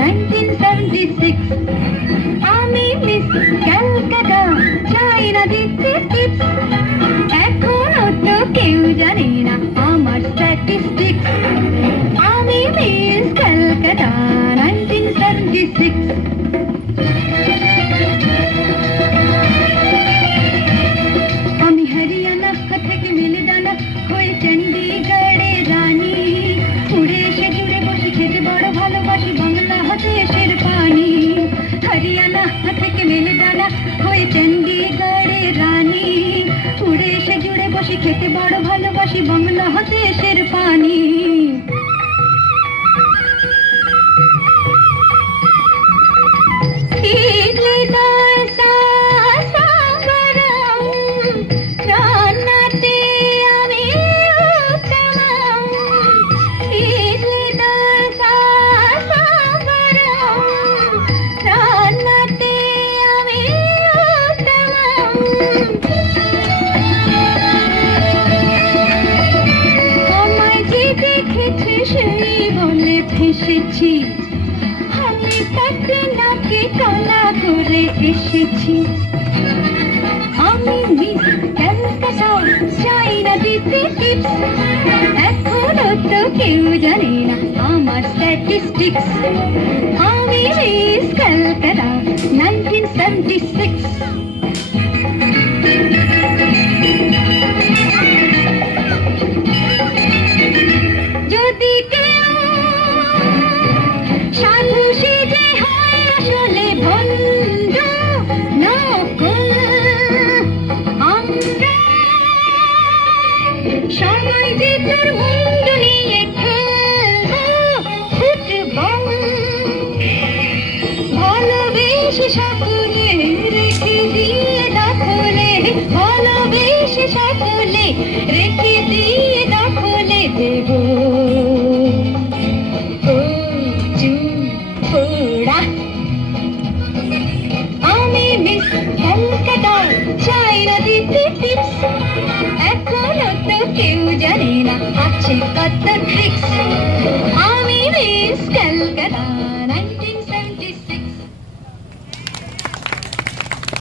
1976 আমি মিস ক্যালকাটা চাই না দিতে টিপস এখনো তো কেউ জানে না আমার স্ট্যাটিস্টিক্স আমি মিস ক্যালকাটা 1976 আমি হরিয়ানা থেকে মিলে ডানা হয়ে চণ্ডীগড়ে রানী উড়ে এসে জুড়ে বসে খেতে বড় ভালোবাসি বাংলা দেশের পানি হরিয়ানা থেকে মিলে ডানা হয়ে চণ্ডীগড়ে রানী উড়ে এসে জুড়ে বসে খেতে বড় ভালোবাসি বাংলা দেশের পানি ইডলি দোসা সাম্বরম রান্নাতে আমি উত্তম ইডলি দোসা সাম্বরম রান্নাতে আমি উত্তম আমায় যে দেখেছে সেই বলে ফেসেছি আমি তাতে নাকি কলা করে এসেছি আমি মিস ক্যালকাটা চাই না দিতে টিপস এখনো তো কেউ জানে না আমার স্ট্যাটিস্টিক্স আমি মিস ক্যালকাটা 1976